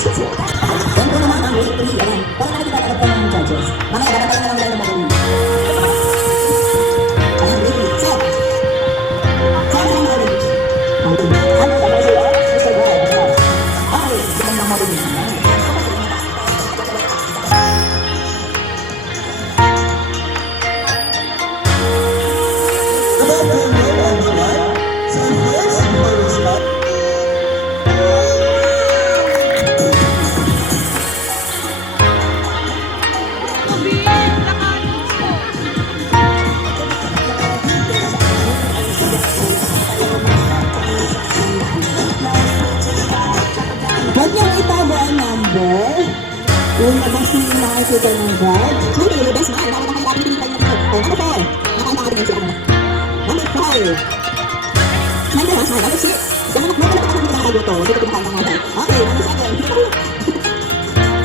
Ganito naman ang music pilihan. Para nakikita agad po ng judges. Mamaya dapat tayo na lang tayo ng magaling. Ayan, ready, set. Set na yung orange. Ano ba sa'yo? Mr. Boy. Okay, siglang lang magaling. Huwag niyang itago ang number. Yung labas niyo yung nakikita ng judge. Maybe yung best man. Bakit ang kailangan pinipay na dito? Oh, number 4. Nakanta ka din siya. Number 5. Number 1. Number 6. Number 4. Number 4. Number 4. Dito pinakain ka natin. Okay, number 7.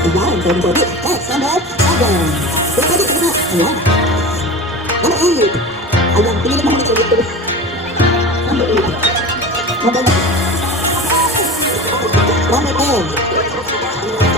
Ayan, turn for it. Next, number 7. Turn for it. Ayan. Number 8. Ayan, pinili mo kami dito. Number 8. Number 9. Number 10.